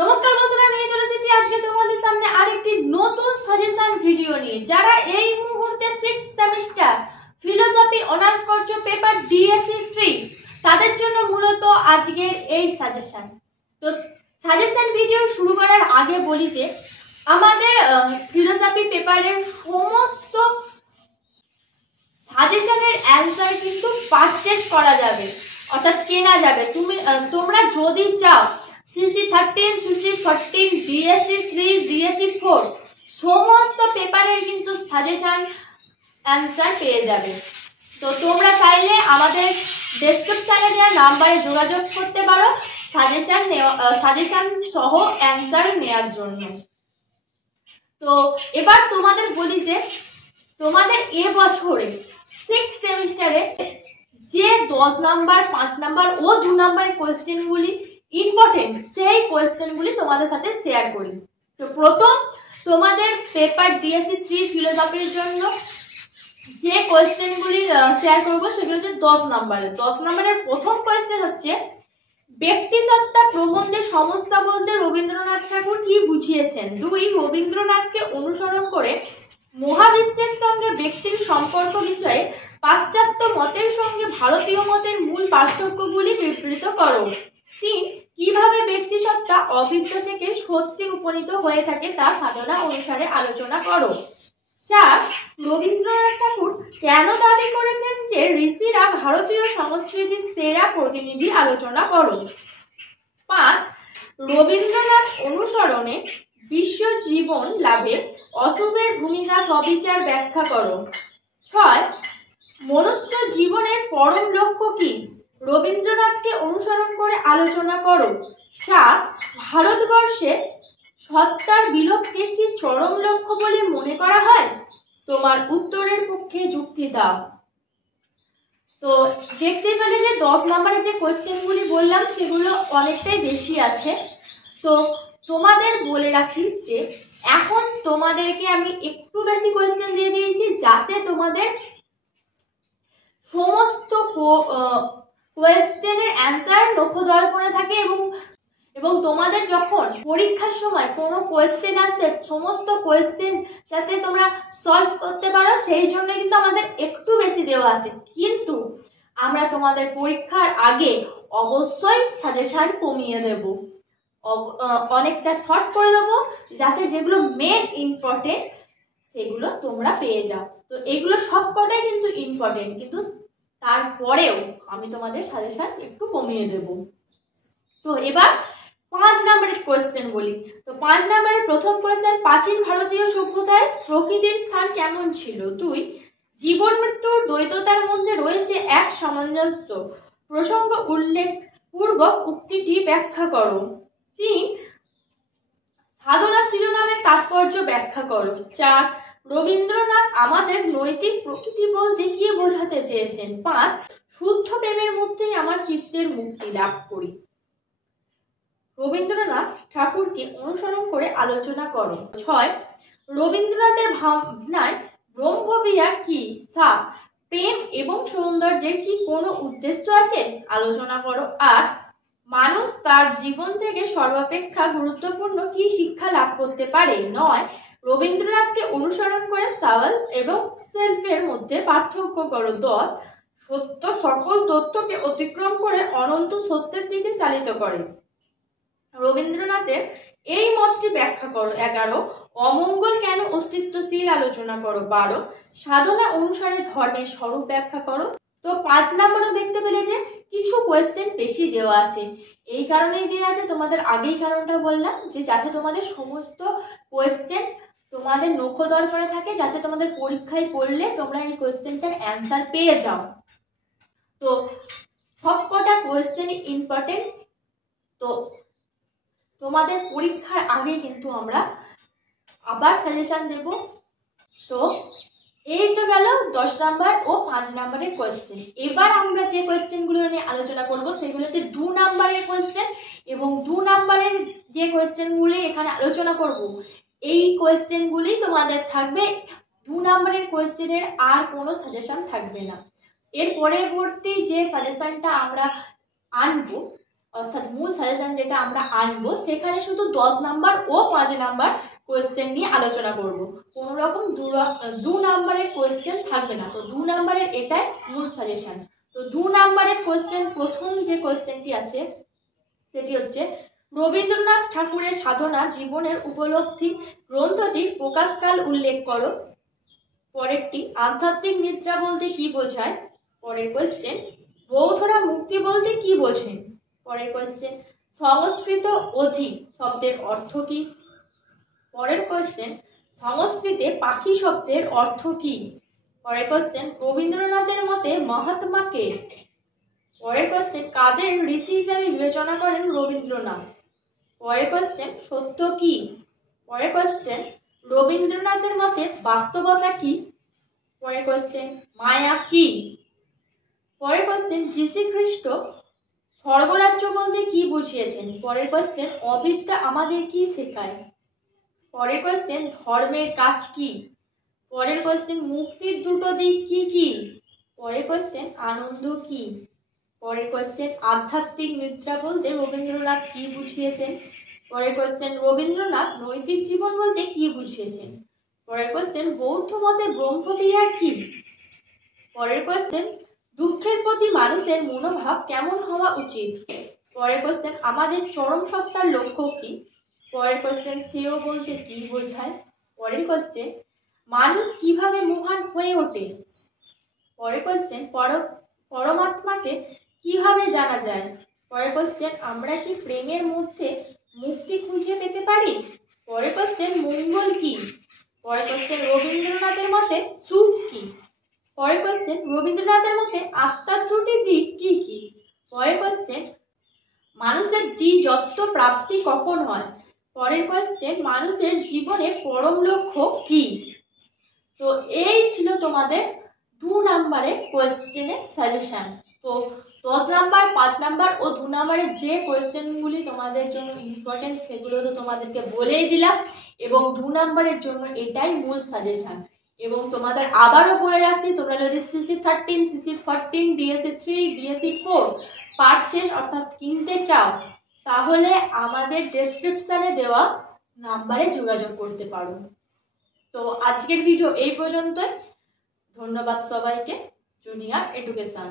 নমস্কার বন্ধুরা, নিয়ে চলে এসেছি আজকে তোমাদের সামনে আরেকটি নতুন সাজেশন ভিডিও নিয়ে। যারা এই মুহূর্তে 6th সেমিস্টার ফিলোসফি অনার্স করছো পেপার ডিএসসি 3, তাদের জন্য মূলত আজকের এই সাজেশন। তো সাজেশন ভিডিও শুরু করার আগে বলি যে আমাদের ফিলোসফি পেপারের সমস্ত সাজেশনের অ্যান্সার কিন্তু পারচেজ করা যাবে, অর্থাৎ কেনা যাবে। তোমরা যদি চাও সিসি 13, সিসি 14, ডিএসসি 3, ডিএসসি 4 সমস্ত পেপারের কিন্তু সাজেশন অ্যান্সার পেয়ে যাবে। তো তোমরা চাইলে আমাদের ডেসক্রিপশনে দেওয়া নাম্বারে যোগাযোগ করতে পারো সাজেশন সহ অ্যান্সার নেওয়ার জন্য। তো এবার তোমাদের বলি যে তোমাদের এবছরে 6th সেমিস্টারে যে 10 নাম্বার, 5 নাম্বার ও 2 নাম্বারের কোয়েশ্চেনগুলি ইম্পর্টেন্ট, সেই কোয়েশ্চেনগুলি তোমাদের সাথে শেয়ার করি। তো প্রথম তোমাদের পেপার ডিএসসি 3 ফিলোসফির জন্য যে কোয়েশ্চেনগুলি শেয়ার করবো সেগুলো হচ্ছে 10 নাম্বারের। 10 নাম্বারের প্রথম কোয়েশ্চেন হচ্ছে, ব্যক্তিসত্তা প্রবন্ধের সমস্যা বলতে রবীন্দ্রনাথ ঠাকুর কি বুঝিয়েছেন? 2, রবীন্দ্রনাথকে অনুসরণ করে মহাবিশ্বের সঙ্গে ব্যক্তির সম্পর্ক বিষয়ে পাশ্চাত্য মতের সঙ্গে ভারতীয় মতের মূল পার্থক্যগুলি বিবৃত করো। 3, কিভাবে ব্যক্তিসত্তা অবিদ্য থেকে সত্যে উপনীত হয়ে থাকে তা সাধনা অনুসারে আলোচনা করো। 4, রবীন্দ্রনাথ ঠাকুর কেন দাবি করেছেন যে ঋষিরা ভারতীয় সংস্কৃতির সেরা প্রতিনিধি আলোচনা করো। 5, রবীন্দ্রনাথ অনুসরণে বিশ্ব জীবন লাভে অশুভের ভূমিকা সবিচার ব্যাখ্যা করো। 6, মনুষ্য জীবনের পরম লক্ষ্য কি? রবীন্দ্রনাথকে অনুসরণ করে আলোচনা করো। 7, ভারতবর্ষে সত্তার বিলোপকে কি চরম লক্ষ্য বলে মনে করা হয়? তোমার উত্তরের পক্ষে যুক্তি দাও। তো দেখতে পেলে যে 10 নম্বরে যে কোয়েশ্চেনগুলি বললাম সেগুলো অনেকটাই বেশি আছে। তো তোমাদের বলে রাখি যে এখন তোমাদেরকে আমি একটু বেশি কোয়েশ্চেন দিয়ে দিয়েছি, যাতে তোমাদের সমস্ত কোয়েশ্চেনের অ্যান্সার নখদর্পণে থাকে এবং তোমাদের যখন পরীক্ষার সময় কোনো কোয়েশ্চেন আসবে সমস্ত কোয়েশ্চেন যাতে তোমরা সলভ করতে পারো, সেই জন্য কিন্তু আমাদের একটু বেশি দেওয়া আছে। কিন্তু আমরা তোমাদের পরীক্ষার আগে অবশ্যই সাজেশন কমিয়ে দেব, অনেকটা শর্ট করে দেবো, যাতে যেগুলো মেন ইম্পর্টেন্ট সেগুলো তোমরা পেয়ে যাও। তো এগুলো সবকটাই কিন্তু ইম্পর্টেন্ট, কিন্তু তারপরেও আমি তোমাদের সাজেশন একটু কমিয়ে দেব। তো এবার 5 নম্বরের কোয়েশ্চেন বলি। তো 5 নম্বরের প্রথম কোয়েশ্চেন, প্রাচীন ভারতীয় সভ্যতায় প্রকৃতির স্থান কেমন ছিল? 2, জীবন মৃত্যুর দ্বৈততার মধ্যে রয়েছে এক সামঞ্জস্য প্রসঙ্গ উল্লেখ পূর্বক উক্তিটি ব্যাখ্যা করো। 3, সাধনা শিরোনামের তাৎপর্য ব্যাখ্যা করো। 4, রবীন্দ্রনাথ আমাদের নৈতিক প্রকৃতি বলতে কি বোঝাতে চেয়েছেন? 5, শুদ্ধ প্রেমের মধ্যেই আমার চিত্তের মুক্তি লাভ করি। রবীন্দ্রনাথ ঠাকুরকে অনুসরণ করে আলোচনা করো। 6, রবীন্দ্রনাথের ভাবনায় ব্রহ্মবিহার কি? 7, প্রেম এবং সৌন্দর্যের কি কোনো উদ্দেশ্য আছে? আলোচনা করো। 8, মানুষ তার জীবন থেকে সর্বাপেক্ষা গুরুত্বপূর্ণ কি শিক্ষা লাভ করতে পারে? 9, রবীন্দ্রনাথকে অনুসরণ করে সাওয়াল এবং সেলফের মধ্যে পার্থক্য করো। 10, সত্য সকল তথ্যকে অতিক্রম করে অনন্ত সত্যের দিকে চালিত করে। রবীন্দ্রনাথের এই মতটি ব্যাখ্যা করো। 11, অমঙ্গল কেন অস্তিত্বশীল আলোচনা করো। 12, সাধনা অনুসারে ধর্মের স্বরূপ ব্যাখ্যা করো। তো 5 নম্বরও দেখতে পেলে যে কিছু কোয়েশ্চেন বেশি দেওয়া আছে, এই কারণেই দেওয়া আছে, তোমাদের আগেই কারণটা বললাম যে যাতে তোমাদের সমস্ত কোয়েশ্চেন তোমাদের নখদর্পণে থাকে, যাতে তোমাদের পরীক্ষায় পড়লে তোমরা এই কোয়েশ্চেনটার অ্যান্সার পেয়ে যাও। তো সবকটা কোয়েশ্চেনই ইম্পর্টেন্ট। তো তোমাদের পরীক্ষার আগে কিন্তু আমরা আবার সাজেশন দেব। তো এই তো গেল 10 নাম্বার ও 5 নাম্বারের কোয়েশ্চেন। এবার আমরা যে কোয়েশ্চেনগুলো নিয়ে আলোচনা করব সেগুলো হচ্ছে 2 নাম্বারের কোয়েশ্চেন, এবং 2 নাম্বারের যে কোয়েশ্চেনগুলি এখানে আলোচনা করব এই কোয়েশ্চেনগুলি তোমাদের থাকবে। 2 নাম্বারের কোয়েশ্চেনের আর কোনো সাজেশন থাকবে না। এর পরবর্তী যে সাজেশনটা আমরা আনবো অর্থাৎ মূল সাজেশন যেটা আমরা আনবো সেখানে শুধু 10 নাম্বার ও 5 নাম্বার কোয়েশ্চেন নিয়ে আলোচনা করব। কোনো রকম 2 নাম্বারের কোয়েশ্চেন থাকবে না। তো 2 নাম্বারের এটাই মূল সাজেশন। তো 2 নাম্বারের কোয়েশ্চেন, প্রথম যে কোয়েশ্চেনটি আছে সেটি হচ্ছে, রবীন্দ্রনাথ ঠাকুরের সাধনা জীবনের উপলব্ধি গ্রন্থটির প্রকাশকাল উল্লেখ করো। পরেরটি, আধ্যাত্মিক নিদ্রা বলতে কি বোঝায়? পরের কোয়েশ্চেন, বৌদ্ধরা মুক্তি বলতে কি বোঝেন? পরের কোয়েশ্চেন, সংস্কৃত অধি শব্দের অর্থ কি? পরের কোয়েশ্চেন, সংস্কৃতে পাখি শব্দের অর্থ কি? পরের কোয়েশ্চেন, রবীন্দ্রনাথের মতে মহাত্মা কে? পরের কোয়েশ্চেন, কাদের ঋষি হিসেবে বিবেচনা করেন রবীন্দ্রনাথ? পরের কোয়েশ্চেন, সত্য কি? পরের কোয়েশ্চেন, রবীন্দ্রনাথের মতে বাস্তবতা কি? পরের কোয়েশ্চেন, মায়া কি? পরের কোয়েশ্চেন, যীশু খ্রিস্ট স্বর্গরাজ্য বলতে কি বুঝিয়েছেন? পরের কোয়েশ্চেন, অবিদ্যা আমাদের কি শেখায়? পরের কোয়েশ্চেন, ধর্মের কাজ কি? পরের কোয়েশ্চেন, মুক্তির দুটো দিক কি কি? পরের কোয়েশ্চেন, আনন্দ কি? পরের কোয়েশ্চেন, আধ্যাত্মিক নিদ্রা বলতে রবীন্দ্রনাথ কি বুঝিয়েছেন? পরের কোয়েশ্চেন, রবীন্দ্রনাথ নৈতিক জীবন বলতে কি বুঝিয়েছেন? পরের কোয়েশ্চেন, বৌদ্ধ মতে ব্রহ্মবিহার কি? পরের কোয়েশ্চেন, দুঃখের প্রতি মানুষের মনোভাব কেমন হওয়া উচিত? পরের কোয়েশ্চেন, আমাদের চরম সত্তার লক্ষ্য কি? পরের কোয়েশ্চেন, শ্রেয় বলতে কি বোঝায়? পরের কোয়েশ্চেন, মানুষ কিভাবে মহান হয়ে ওঠে? পরের কোয়েশ্চেন, পরমাত্মাকে কিভাবে জানা যায়? পরের কোয়েশ্চেন, আমরা কি প্রেমের মধ্যে মুক্তি খুঁজে পেতে পারি? পরের কোয়েশ্চেন, মঙ্গল কি? পরের কোয়েশ্চেন, রবীন্দ্রনাথের মতে সুখ কি? পরের কোয়েশ্চেন, রবীন্দ্রনাথের মতে আত্মার দুটি দিক কি কি? পরের কোয়েশ্চেন, মানুষের দ্বিজত্ব প্রাপ্তি কখন হয়? পরের কোয়েশ্চেন, মানুষের জীবনে পরম লক্ষ্য কি? তো এই ছিল তোমাদের 2 নাম্বারের কোয়েশ্চেনের সাজেশন। তো 10 নাম্বার, 5 নাম্বার ও 2 নাম্বারের যে কোয়েশ্চেনগুলি তোমাদের জন্য ইম্পর্টেন্ট সেগুলো তো তোমাদেরকে বলেই দিলাম, এবং 2 নাম্বারের জন্য এটাই মূল সাজেশন। এবং তোমাদের আবারও বলে রাখছি, তোমরা যদি CC13, CC14, DSC3, DSC4 purchase অর্থাৎ কিনতে চাও তাহলে আমাদের ডেসক্রিপশনে দেওয়া নাম্বারে যোগাযোগ করতে পারো। তো আজকের ভিডিও এই পর্যন্তই। ধন্যবাদ সবাইকে। Junior education.